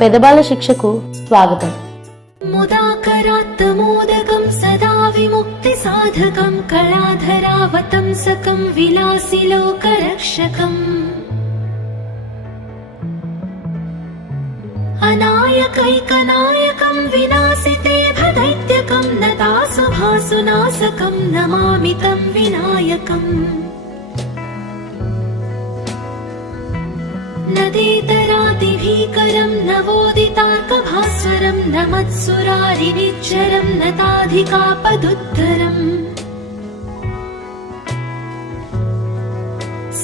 పెదబాల శిక్షకు స్వాగతం. ముదాకరాత్తమోదకం సదా విముక్తి సాధకం కళాధరావతంసకం విలాసి లోకరక్షకం అనాయకైకనాయకం వినాశితే భదైత్యకం నతాసుభాసునాశకం నమామి తం వినాయకం నదేతరాదిభీకరం నవోదితార్కభాస్వరం నమత్సురారినిచ్చరం నతాధికాపదుద్ధరం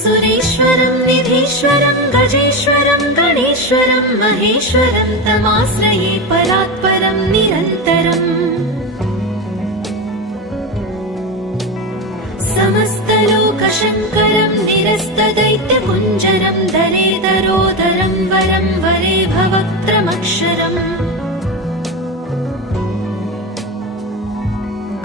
సురేశ్వరం నిధీశ్వరం గజేశ్వరం గణేశ్వరం మహేశ్వరం తమాశ్రయే పరాత్పరం నిరంతరం సమస్తలోకశంకరం నిరస్తదైత్యపుంజరం దరేదరోదరం వరం వరే భవక్త్రమక్షరం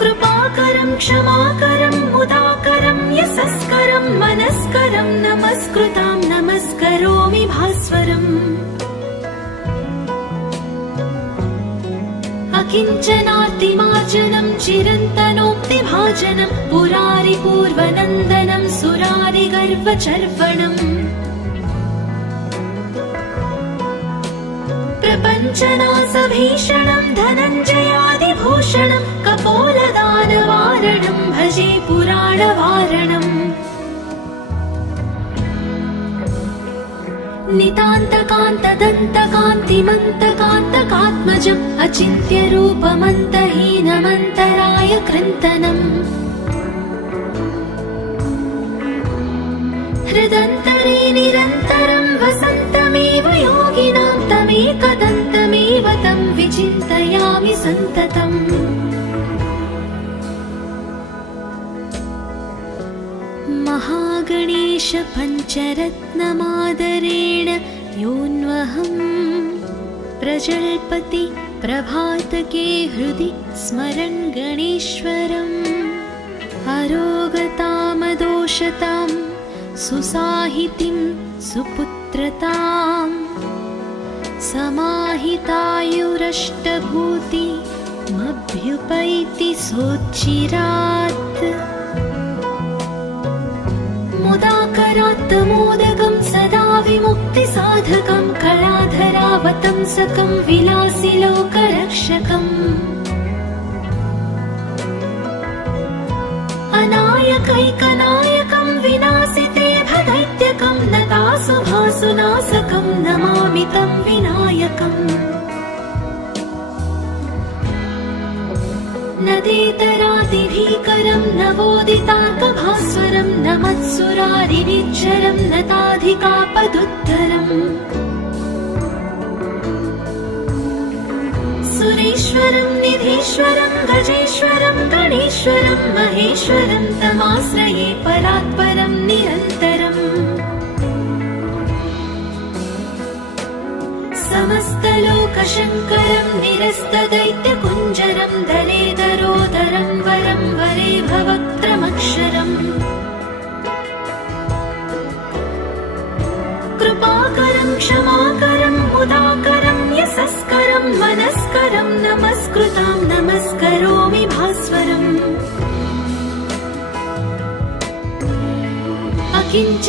కృపాకరం క్షమాకరం ముదాకరం యశస్కరం మనస్కరం నమస్కృతాం నమస్కరోమి భాస్వరం అకించనార్తిమార్జనం చిరంతనోక్తిభాజనం పురారి పూర్వనందనం సురారి గర్వచర్వణం ప్రపంచనాశభీషణం ధనంజయాదిభూషణం కపోలదానవారణం భజే పురాణవారణం నితాంతకాంతదంతకాంతిమంతకాంతకాత్మజం అచింత్యరూపమంతహీనమంతరాయ కృంతనం హృదంతరే నిరంతరం వసంతమేవ యోగినాం తమేకదంతమేవ తం విచింతయామి సంతతం महागणेश पञ्चरत्नमादरेण योऽन्वहं प्रजल्पति प्रभातके हृदि स्मरन् गणेश्वरम् अरोगतामदोषतां सुसाहितिं सुपुत्रतां समाहितायुरष्टभूति मभ्युपैति सोच्चिरात् मुदाकरात्तमोदकं सदा विमुक्ति साधकं कलाधरावतंसकं विलासी लोकरक्षकम् अनायकैकनायकं विनाशिते भदैत्यकं नतासुभासुनाशकं नमामि तं विनायकम् नदेतरादिभीकरं नवोदितार्कभास्वरं नमत्सुरारिनिच्चरं नताधिकापदुद्धरम् सुरेश्वरं निधीश्वरं गजेश्वरं गणेश्वरं महेश्वरं तमाश्रये परात्परं निरन्तरम् समस्तलोकशङ्करं निरस्तदैत्यकुञ्जरं दलेदरोदरं वरं वरे भवक्त्रमक्षरम् कृपाकरं क्षमाकरं मुदाकरं यशस्करं मनस्करं नमस्कृतां नमस्करोमि भास्वरम्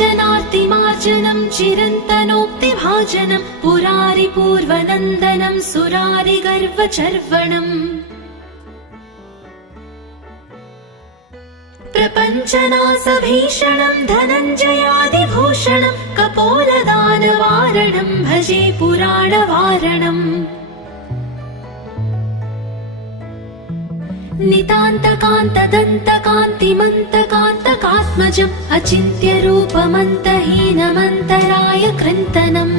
अकिञ्चनार्तिमार्जनं चिरन्तनोक्तिभाजनं पुरारि पूर्वनन्दनं सुरारि गर्वचर्वणम् प्रपञ्चनाशभीषणं धनञ्जयादिभूषणं कपोलदानवारणं भजे पुराणवारणम् नितान्तकान्तदन्तकान्तिमन्तकान्तकात्मजम् अचिन्त्यरूपमन्तहीनमन्तराय कृन्तनम्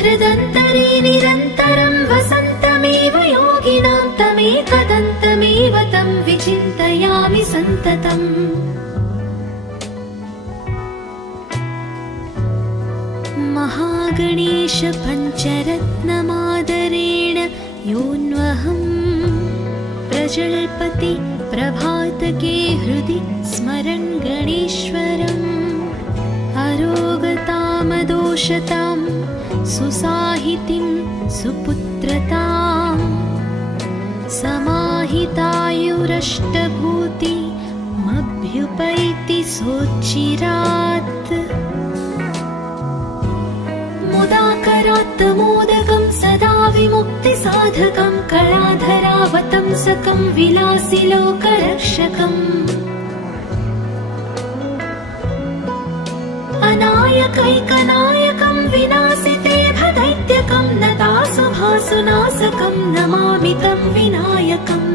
हृदन्तरे निरन्तरं वसन्तमेव योगिनां तमेकदन्तमेव तं विचिन्तयामि सन्ततम् महागणेश पञ्चरत्नमादरेण योऽन्वहं प्रजल्पति प्रभातके हृदि स्मरन् गणेश्वरम् अरोगताम महागणेशपञ्चरत्नमादोषतां सुसाहितिं सुपुत्रताम् समाहितायुरष्टभूतिमभ्युपैति सोच्चिरात् मुदाकरात्तमोदकं सदा विमुक्तिसाधकं कलाधरावतंसकं विलासिलोकरक्षकम् अनायकैकनायकं विनाशिते भदैत्यकं नतासुभासुनाशकं नमामि तं विनायकम्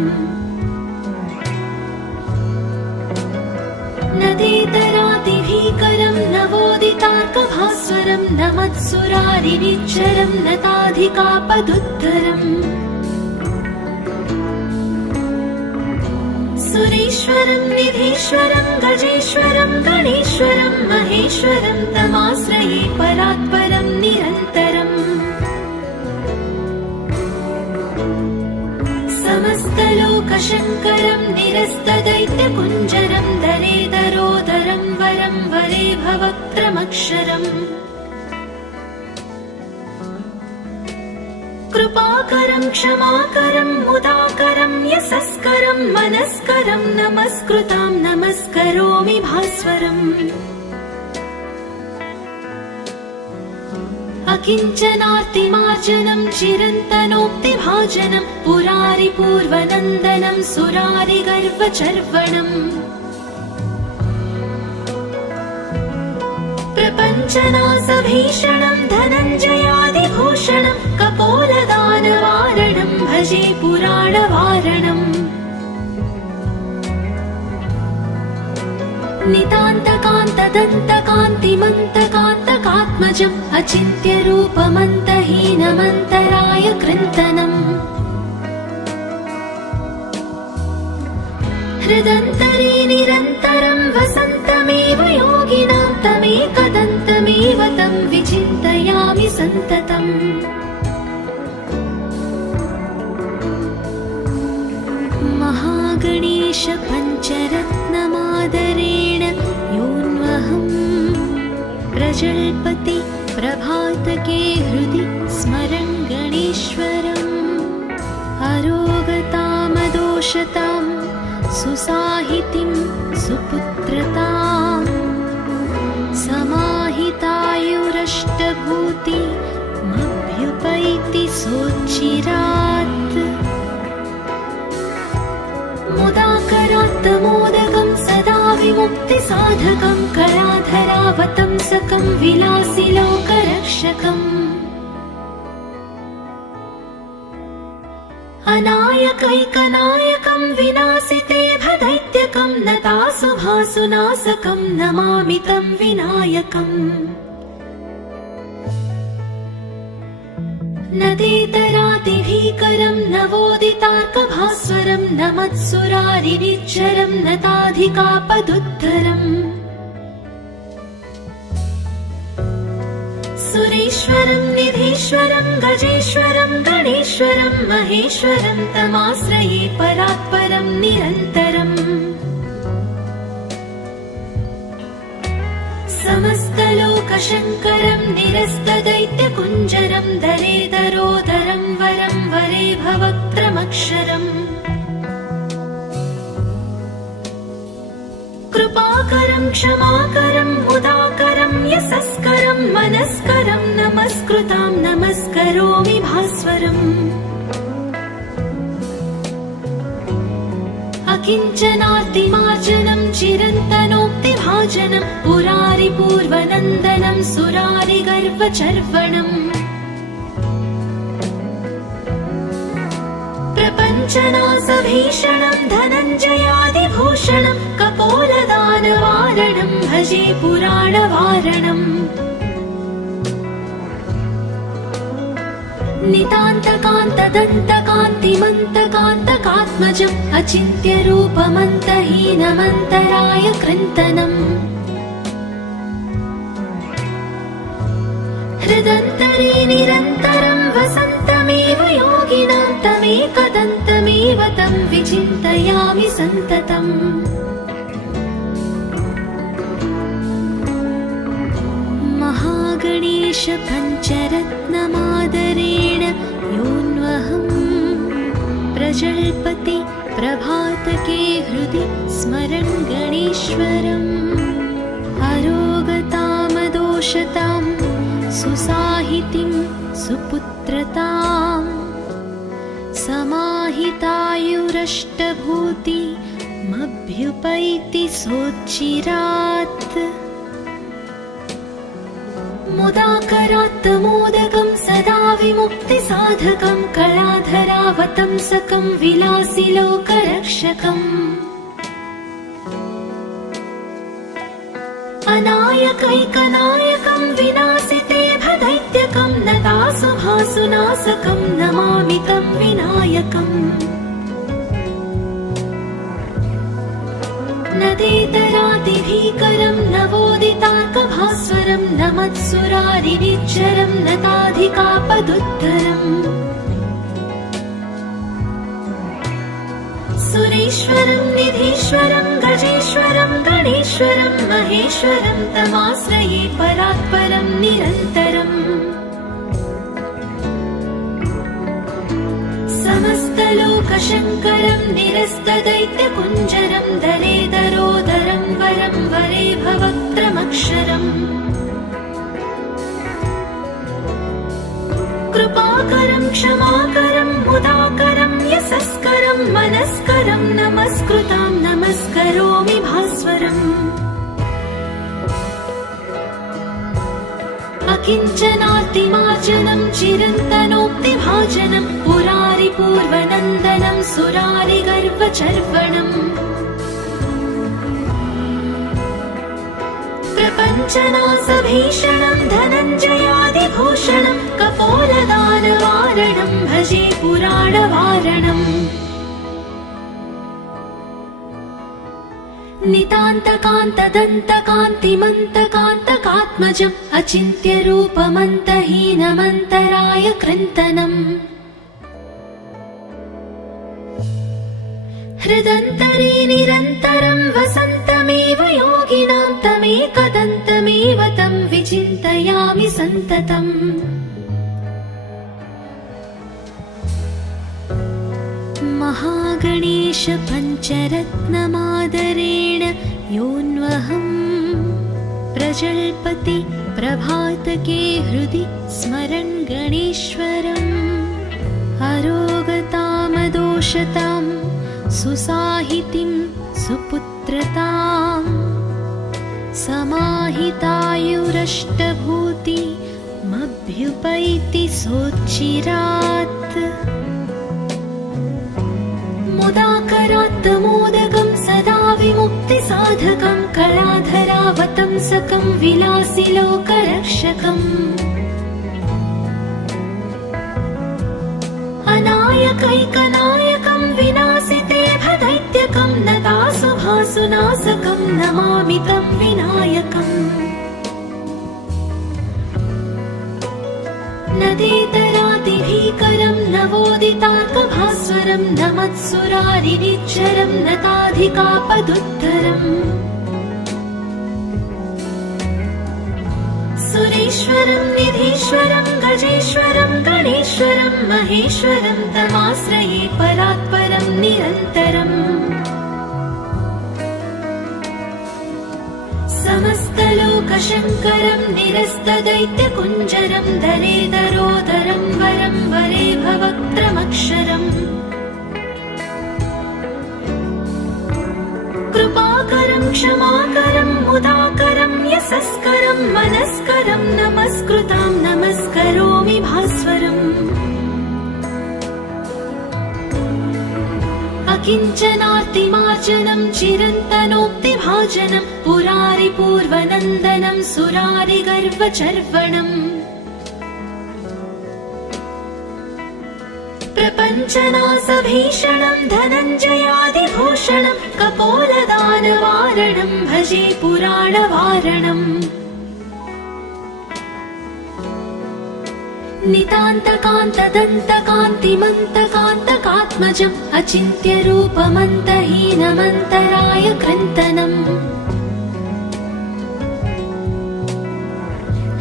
नदेतरातिभीकरं नवोदितार्कभास्वरं नमत्सुरारिनिच्चरं नताधिकापदुद्धरम् सुरेश्वरं निधीश्वरं गजेश्वरं गणेश्वरं महेश्वरं तमाश्रये परात्परं निरन्तरम् समस्तलोकशङ्करं निरस्तदैत्यकुञ्जरं दरेदरोदरं वरं वरे भवक्त्रमक्षरम् कृपाकरं क्षमाकरं मुदाकरं यशस्करं मनस्करं नमस्कृतां नमस्करोमि भास्वरम् अकिञ्चनार्तिमार्जनं चिरन्तनोक्तिभाजनं पुरारिपूर्वनन्दनं सुरारिगर्वचर्वणम् प्रपञ्चनाशभीषणं धनञ्जयादिभूषणं कपोलदानवारणं भजे पुराणवारणम् नितान्तकान्तदन्तकान्तिमन्तकान्तकात्मजम् अचिन्त्यरूपमन्तहीनमन्तराय कृन्तनम् हृदन्तरे निरन्तरं वसन्तमेव योगिनां तमेकदन्तमेव तं विचिन्तयामि सन्ततम् महागणेशपञ्चरत्नमादरेण योऽन्वहम् प्रजल्पति प्रभातके हृदि स्मरन् गणेश्वरम् अरोगतामदोषतां सुसाहितिं सुपुत्रताम् समाहितायुरष्टभूतिमभ्युपैति सोच्चिरात् मुदाकरात्तमोदकं सदा विमुक्तिसाधकं कलाधरावतंसकं विलासिलोकरक्षकम् अनायकैकनायकं विनाशिते भदैत्यकं नतासुभासुनाशकं नमामि तं विनायकम् नदेतरातिभीकरं नवोदितार्कभास्वरं नमत्सुरारिनिच्चरं नताधिकापदुद्धरम् सुरेश्वरं निधीश्वरं गजेश्वरं गणेश्वरं महेश्वरं तमाश्रये परात्परं निरन्तरम् समस्तलोकशङ्करं निरस्तदैत्यकुञ्जरं दरेदरोदरं वरं वरे भवक्त्रमक्षरम् कृपाकरं क्षमाकरं मुदाकरं यशस्करं मनस्करं नमस्कृतां नमस्करोमि भास्वरम् अकिञ्चनार्तिमार्जनं चिरन्तनोक्तिभाजनं पुरारिपूर्वनन्दनं सुरारिगर्वचर्वणम् प्रपञ्चनाशभीषणं धनञ्जयादिभूषणं कपोलदानवारणं भजे पुराणवारणम् नितान्तकान्तदन्तकान्तिमन्तकान्तकात्मजम् अचिन्त्यरूपमन्तहीनमन्तराय कृन्तनम् हृदन्तरे निरन्तरं वसन्तमेव योगिनां तमेकदन्तमेव तं विचिन्तयामि सन्ततम् महागणेश पञ्चरत्नमादरेण योऽन्वहम् प्रजल्पति प्रभातके हृदि स्मरन् गणेश्वरम् अरोगतामदोषतां सुसाहितिं सुपुत्रताम् समाहितायुरष्टभूतिमभ्युपैति सोच्चिरात् मुदाकरात् मोदकं सदा विमुक्तिसाधकं कलाधरावतंसकं विलासिलोकरक्षकम् अनायकैकनायकं विनाशिते भदैत्यकं नतासुभासुनाशकं नमामि तं विनायकम् नदेतरादिभीकरं नवोदितार्कभास्वरं नमत्सुरारिनिच्चरं नताधिकापदुद्धरम् सुरेश्वरं निधीश्वरं गजेश्वरं गणेश्वरं महेश्वरं तमाश्रये परात्परं निरन्तरम् समस्तलोकशङ्करं निरस्तदैत्यकुञ्जरं दरेदरोदरं वरं वरे भवक्त्रमक्षरम् कृपाकरं क्षमाकरं मुदाकरं यशस्करं मनस्करं नमस्कृतां नमस्करोमि भास्वरम् अकिञ्चनार्तिमार्जनं चिरन्तनोक्तिभाजनं पुरारिपूर्वनन्दनं सुरारिगर्वचर्वणम् प्रपञ्चनासभीषणं धनञ्जयादिभूषणं कपोलदानवारणं भजे पुराणवारणम् नितान्तकान्तदन्तकान्तिमन्तकान्तकात्मजम् अचिन्त्यरूपमन्तहीनमन्तराय कृन्तनम् हृदन्तरे निरन्तरं वसन्तमेव योगिनां तमेकदन्तमेव तं विचिन्तयामि सन्ततम् महागणेश पञ्चरत्नमादरेण योऽन्वहम् प्रजल्पति प्रभातके हृदि स्मरन् गणेश्वरम् अरोगतामदोषतां सुसाहितिं सुपुत्रताम् समाहितायुरष्टभूतिमभ्युपैति सोच्चिरात् मुदाकरात् मोदकं सदा विमुक्तिसाधकं कलाधरावतंसकं विलासिलोकरक्षकम् अनायकैकनायकं विनाशिते भदैत्यकं नतासुभासुनाशकं नमामि तं विनायकम् नदेतरादिभीकरं नवोदितार्कभास्वरं नमत्सुरारिनिच्चरं नताधिकापदुद्धरम् सुरेश्वरं निधीश्वरं गजेश्वरं गणेश्वरं महेश्वरं तमाश्रये परात्परं निरन्तरम् समस्तलोकशङ्करं निरस्तदैत्यकुञ्जरं दरेदरोदरं वरं वरे भवक्त्रमक्षरम् कृपाकरं क्षमाकरं मुदाकरं यशस्करं मनस्करं नमस्कृतां नमस्करोमि भास्वरम् अकिञ्चनार्तिमार्जनं चिरन्तनोक्तिभाजनं पुरारिपूर्वनन्दनं सुरारिगर्वचर्वणम् प्रपञ्चनासभीषणं धनञ्जयादिभूषणं कपोलदानवारणं भजे पुराणवारणम् नितान्तकान्तदन्तकान्तिमन्तकान्तकात्मजम् अचिन्त्यरूपमन्तहीनमन्तराय कृन्तनम्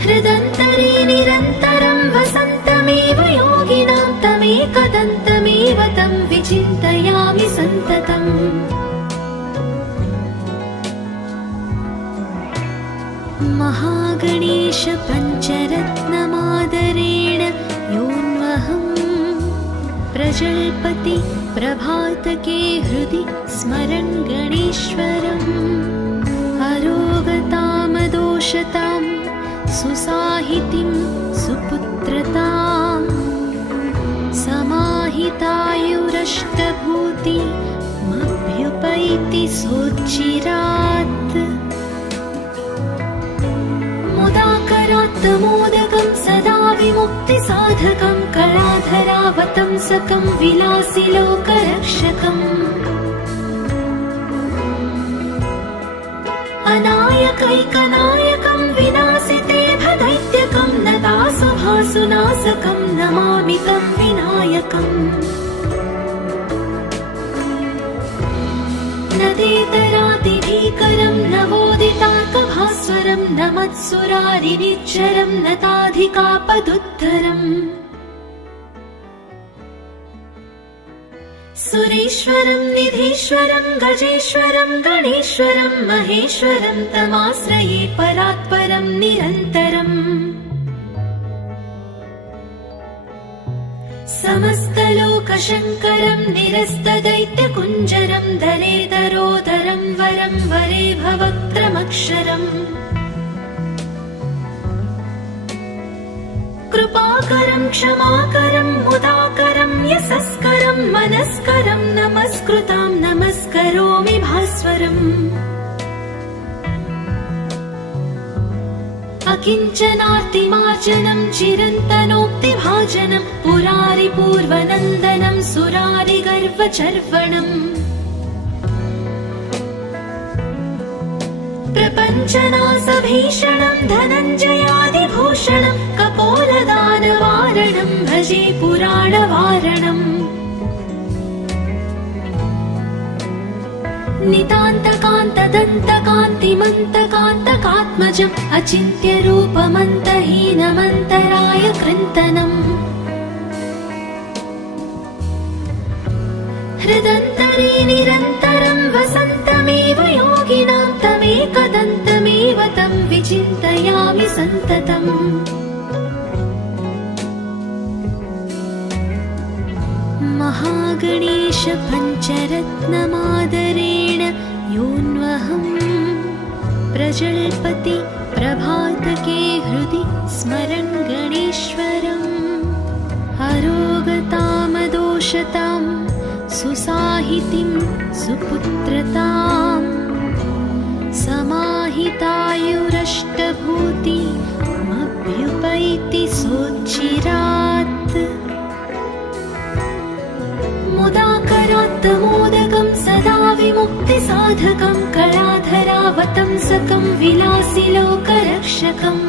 हृदन्तरे निरन्तरं वसन्तमेव योगिनां तमेकदन्तमेव तं विचिन्तयामि सन्ततम्। महागणेश पञ्चरत्नमादरेण योऽन्वहम् प्रजल्पति प्रभातके हृदि स्मरन् गणेश्वरम्। अरोगतामदोषतां सुसाहितिं सुपुत्रताम् समाहितायुरष्टभूतिमभ्युपैति सोच्चिरात्। मुदाकरात्तमोदकं सदा विमुक्तिसाधकं कलाधरावतंसकं विलासिलोकरक्षकम्। अनायकैकनायकं विनाशिते भदैत्यकं नतासुभासुनाशकं नमामि तं विनायकम्। नदेतरातिभीकरं नवोदितार्कभास्वरं नमत्सुरारिनिच्चरं नताधिकापदुद्धरम्। सुरेश्वरं निधीश्वरं गजेश्वरं गणेश्वरं महेश्वरं तमाश्रये परात्परं निरन्तरम्। समस्तलोकशङ्करं निरस्तदैत्यकुञ्जरं दलेदरोदरं वरं वरे भवक्त्रमक्षरम्। कृपाकरं क्षमाकरं मुदाकरं यशस्करं मनस्करं नमस्कृतां नमस्करोमि भास्वरम्। अकिञ्चनार्तिमार्जनं चिरन्तनोक्तिभाजनं पुरारिपूर्वनन्दनं सुरारिगर्वचर्वणम्। प्रपञ्चनाशभीषणं धनञ्जयादिभूषणं कपोलदानवारणं भजे पुराणवारणम्। नितान्तकान्तदन्तकान्तिमन्तकान्तकात्मजम् अचिन्त्यरूपमन्तहीनमन्तराय कृन्तनम्। हृदन्तरे निरन्तरं वसन्तमेव योगिनां तमेकदन्तमेव तं विचिन्तयामि सन्ततम्। महागणेश पञ्चरत्नमादरेण योऽन्वहम् प्रजल्पति प्रभातके हृदि स्मरन् गणेश्वरम्। अरोगतामदोषतां सुसाहितिं सुपुत्रताम् समाहितायुरष्टभूतिमभ्युपैति सोच्चिरात्। मुदाकरात्तमोदकं सदा विमुक्तिसाधकं कलाधरावतंसकं विलासिलोकरक्षकम्।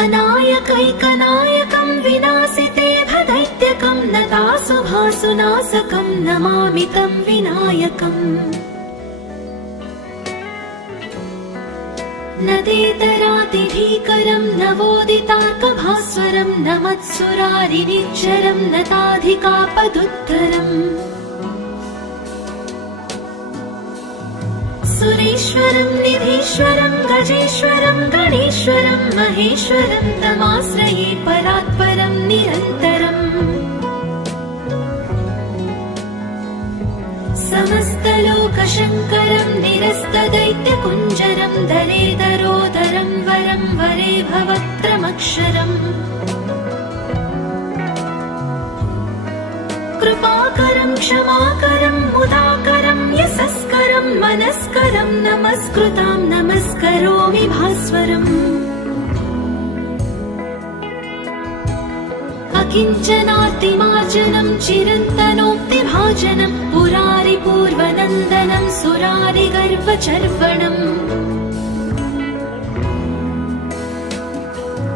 अनायकैकनायकं विनाशिते भदैत्यकं नतासुभासुनाशकं नमामि तं विनायकम्। नदेतरातिभीकरं नवोदितार्कभास्वरं नमत्सुरारिनिच्चरं नताधिकापदुद्धरम्। सुरेश्वरं निधीश्वरं गजेश्वरं गणेश्वरं महेश्वरं तमाश्रये परात्परं निरन्तरम्। समस्तलोकशङ्करं निरस्तदैत्यकुञ्जरं दलेदरोदरं वरं वरे भवक्त्रमक्षरम्। कृपाकरं क्षमाकरं मुदाकरं यशस्करं मनस्करं नमस्कृतां नमस्करोमि भास्वरम्। अकिञ्चनार्तिमार्जनं चिरन्तनोक्तिभाजनं पुरारिपूर्वनन्दनं सुरारिगर्वचर्वणम्।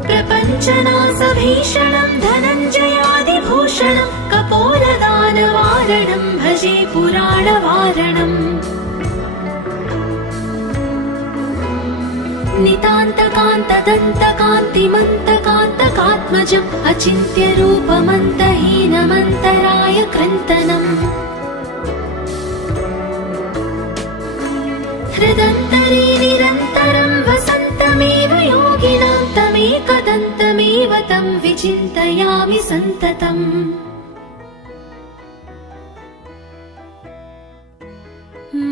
प्रपञ्चनाशभीषणं धनञ्जयादिभूषणं कपोलदानवारणं भजे पुराणवारणम्। नितान्तकान्तदन्तकान्तिमन्तकान्तकात्मजम् अचिन्त्यरूपमन्तहीनमन्तराय कृन्तनम् हृदन्तरे निरन्तरं वसन्तमेव योगिनां तमेकदन्तमेव तं विचिन्तयामि सन्ततम्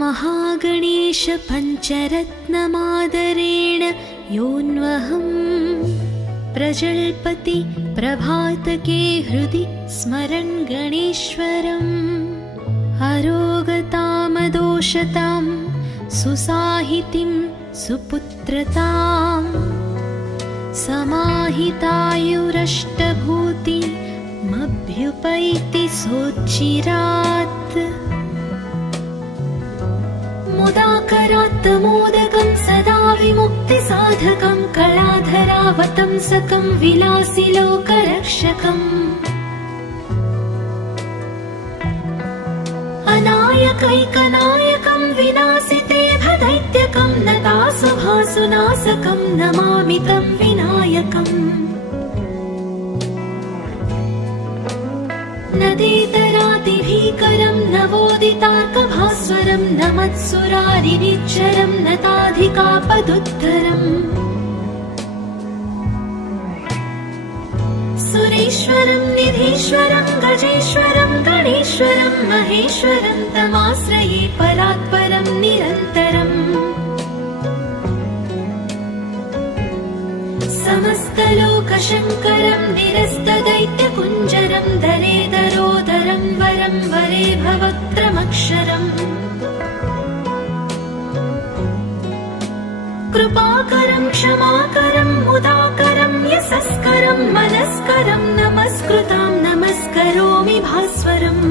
महागणेश पञ्चरत्नमादरेण योऽन्वहम् प्रजल्पति प्रभातके हृदि स्मरन् गणेश्वरम् अरोगतामदोषतां सुसाहितिं सुपुत्रताम् समाहितायुरष्टभूतिमभ्युपैति सोच्चिरात् मुदाकरात् मोदकं सदा विमुक्तिसाधकं कलाधरावतंसकं विलासिलोकरक्षकम् अनायकैकनायकं विनाशिते भदैत्यकं नतासुभासुनाशकं नमामि तं विनायकम् नदेतरादिभीकरं नवोदितार्कभास्वरं नमत्सुरारिनिच्चरं नताधिकापदुद्धरम् सुरेश्वरं निधीश्वरं गजेश्वरं गणेश्वरं महेश्वरं तमाश्रये परात्परं निरन्तरम् समस्तलोकशङ्करं निरस्तदैत्यकुञ्जरं दरेदरोदरं वरं वरे भवक्त्रमक्षरम् कृपाकरं क्षमाकरं मुदाकरं यशस्करं मनस्करं नमस्कृतां नमस्करोमि भास्वरम्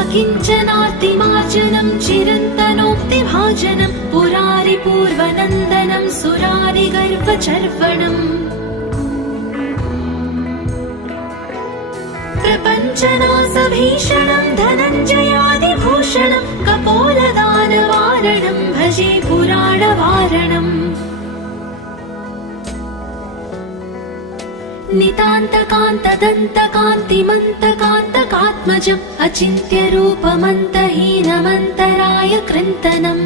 अकिञ्चनार्तिमार्जनं चिरन्तनोक्तिभाजनं पुरारिपूर्वनन्दनं सुरारिगर्वचर्वणम् प्रपञ्चनाशभीषणं धनञ्जयादिभूषणं कपोलदानवारणं भजे पुराणवारणम् नितान्तकान्तदन्तकान्तिमन्तकान्तकात्मजम् अचिन्त्यरूपमन्तहीनमन्तराय कृन्तनम्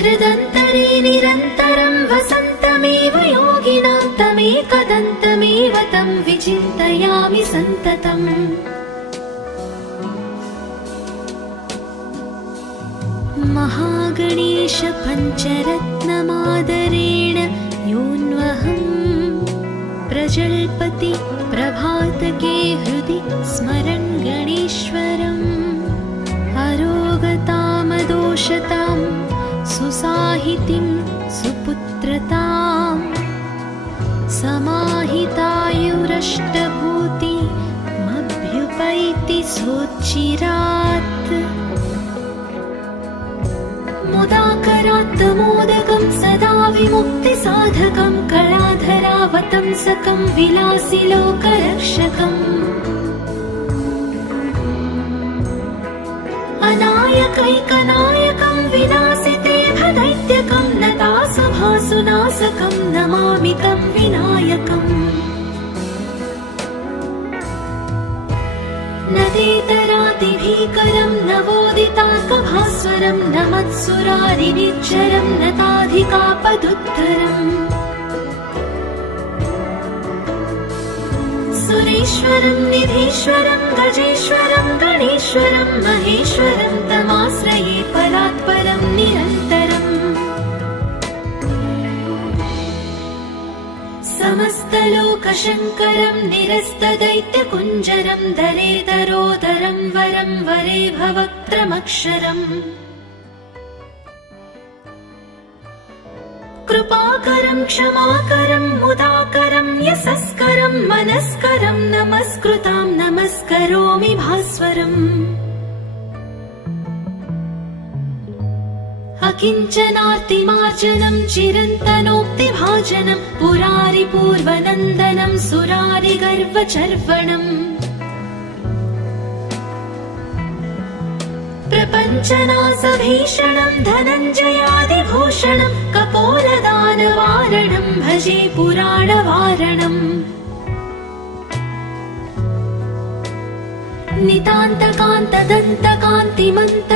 हृदन्तरे निरन्तरं वसन्तमेव योगिनां तमेकदन्तमेव तं विचिन्तयामि सन्ततम् महागणेश पञ्चरत्नमादरेण योऽन्वहम् प्रजल्पति प्रभातके हृदि स्मरन् गणेश्वरम् अरोगतामदोषतां सुसाहितिं सुपुत्रताम् समाहितायुरष्टभूतिमभ्युपैति सोच्चिरात् मुदाकरात् मोदकं सदा विमुक्तिसाधकं कलाधरावतंसकं विलासिलोकरक्षकम् अनायकैकनायकं विनाशिते भदैत्यकं नतासुभासुनाशकं नमामि तं विनायकम् नदेतरादिभीकरं नवोदितार्कभास्वरं नमत्सुरारिनिच्चरं नताधिकापदुद्धरम् सुरेश्वरं निधीश्वरं गजेश्वरं गणेश्वरं महेश्वरं तमाश्रये परात्परं निरन्तरम् समस्तलोकशङ्करं निरस्तदैत्यकुञ्जरं दरेदरोदरं वरं वरे भवक्त्रमक्षरम् कृपाकरं क्षमाकरं मुदाकरं यशस्करं मनस्करं नमस्कृतां नमस्करोमि भास्वरम् अकिञ्चनार्तिमार्जनं चिरन्तनोक्तिभाजनं पुरारिपूर्वनन्दनं सुरारिगर्वचर्वणम् प्रपञ्चनासभीषणं धनञ्जयादिभूषणं कपोलदानवारणं भजे पुराणवारणम्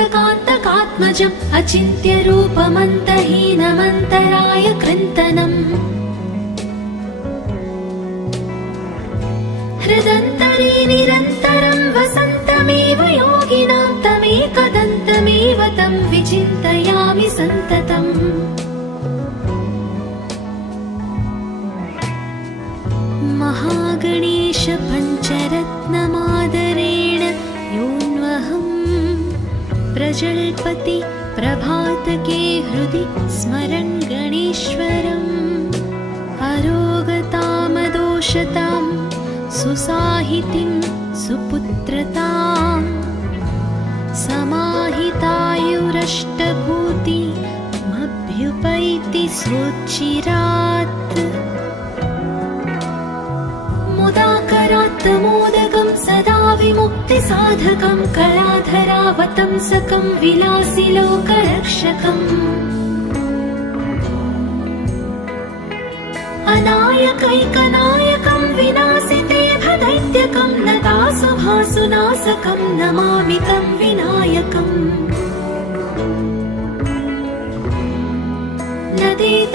नितान्तकान्तदन्तकान्तिमन्तकान्तकात्मजम् अचिन्त्यरूपमन्तहीनमन्तराय कृन्तनम् हृदन्तरे निरन्तरं वसन्तमेव योगिनां तमेकदन्तमेव तं विचिन्तयामि सन्ततम् महागणेश पञ्चरत्नमादरेण योऽन्वहं प्रजल्पति प्रभातके हृदि स्मरन् गणेश्वरम् अरोगतामदोषतां सुसाहितिं सुपुत्रतां समाहितायुरष्टभूतिमभ्युपैति सोच्चिरात् मुदाकरात् मोदकं सदा विमुक्तिसाधकं कलाधरावतंसकं विलासिलोकरक्षकम् अनायकैकनायकं विनाशिते भदैत्यकं नतासुभासुनाशकं नमामि तं विनायकम्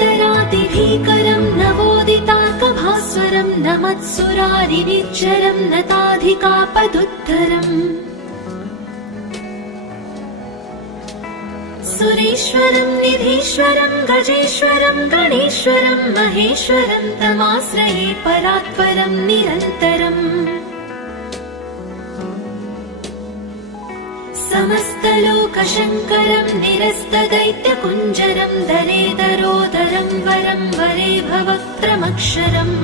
नदेतरातिभीकरं नवोदितार्कभास्वरं नमत्सुरारिनिच्चरं नताधिकापदुद्धरम् सुरेश्वरं निधीश्वरं गजेश्वरं गणेश्वरं महेश्वरं तमाश्रये परात्परं निरन्तरम् समस्तलोकशङ्करं निरस्तदैत्यकुञ्जरं दरेदरोदरं वरं वरे भवक्त्रमक्षरम्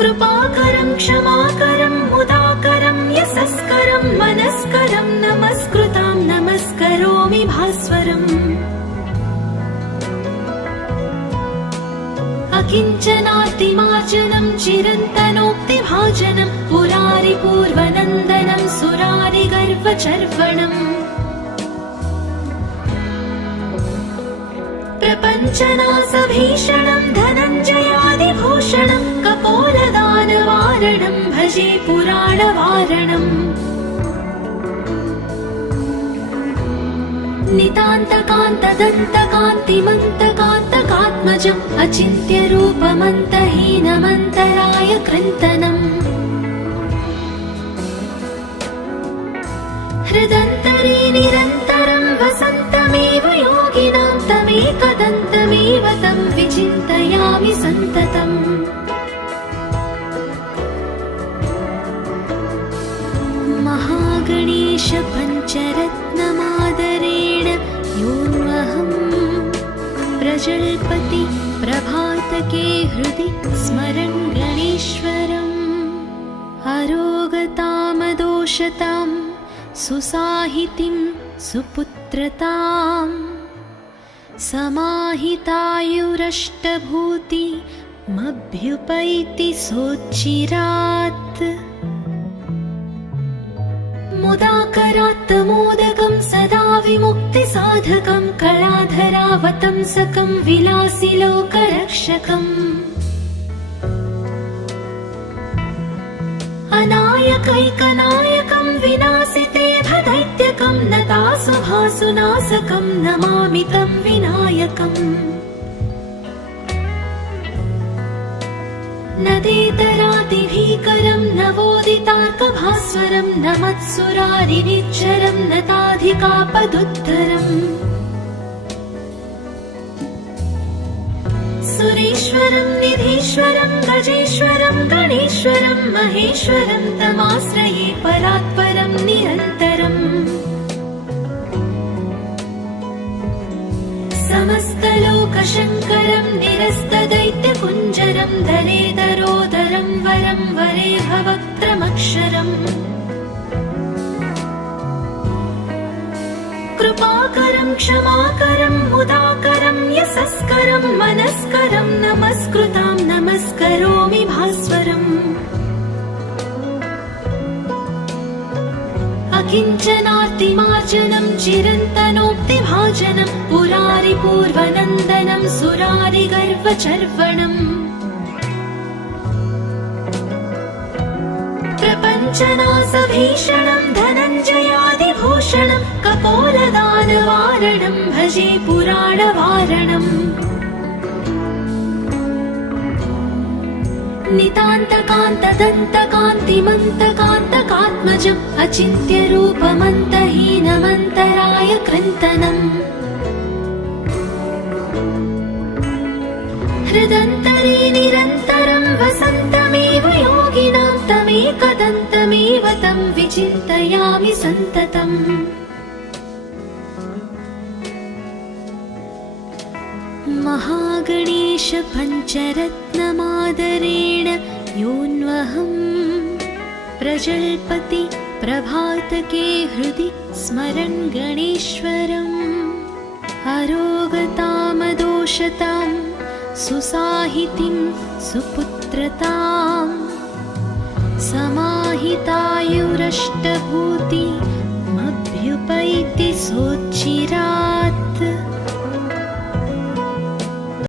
कृपाकरं क्षमाकरं मुदाकरं यशस्करं मनस्करं नमस्कृतां नमस्करोमि भास्वरम् अकिञ्चनातिमार्जनं चिरन्तनोक्तिभाजनं पुरारिपूर्वनन्दनं सुरारिगर्वचर्वणम् प्रपञ्चनासभीषणं धनञ्जयादिभूषणं कपोलदानवारणं भजे पुराणवारणम् नितान्तकान्तदन्तकान्तिमन्तकान्तकात्मजम् अचिन्त्यरूपमन्तहीनमन्तराय कृन्तनम् हृदन्तरे निरन्तरं वसन्तमेव योगिनां तमेकदन्तमेव तं विचिन्तयामि सन्ततम् महागणेश पञ्चरत्नमादरेण योऽन्वहं प्रजल्पति प्रभातके हृदि स्मरन् गणेश्वरम् अरोगतामदोषतां सुसाहितिं सुपुत्रतां समाहितायुरष्टभूतिमभ्युपैति सोच्चिरात् मुदाकरात् मोदकं सदा विमुक्तिसाधकं कलाधरावतंसकं विलासिलोकरक्षकम् अनायकैकनायकं विनाशिते भदैत्यकं नतासुभासुनाशकं नमामि तं विनायकम् नदेतरातिभीकरं नवोदितार्कभास्वरं नमत्सुरारिनिच्चरं नताधिकापदुद्धरम् सुरेश्वरं निधीश्वरं गजेश्वरं गणेश्वरं महेश्वरं तमाश्रये परात्परं निरन्तरम् समस्तलोकशङ्करं निरस्तदैत्यकुञ्जरं दरेदरोदरं वरं वरे भवक्त्रमक्षरम् कृपाकरं क्षमाकरं मुदाकरं यशस्करं मनस्करं नमस्कृतां नमस्करोमि भास्वरम् किञ्चनार्तिमार्जनं चिरन्तनोक्तिभाजनं पुरारिपूर्वनन्दनं सुरारिगर्वचर्वणम् प्रपञ्चनासभीषणं धनञ्जयादिभूषणं कपोलदानवारणं भजे पुराणवारणम् नितान्तकान्तदन्तकान्तिमन्तकान्तकात्मजम् अचिन्त्यरूपमन्तहीनमन्तराय कृन्तनम् हृदन्तरे निरन्तरं वसन्तमेव योगिनां तमेकदन्तमेव तं विचिन्तयामि सन्ततम् महागणेश पञ्चरत्नमादरेण योऽन्वहं प्रजल्पति प्रभातके हृदि स्मरन् गणेश्वरम् अरोगतामदोषतां सुसाहितिं सुपुत्रतां समाहितायुरष्टभूतिमभ्युपैति सोच्चिरा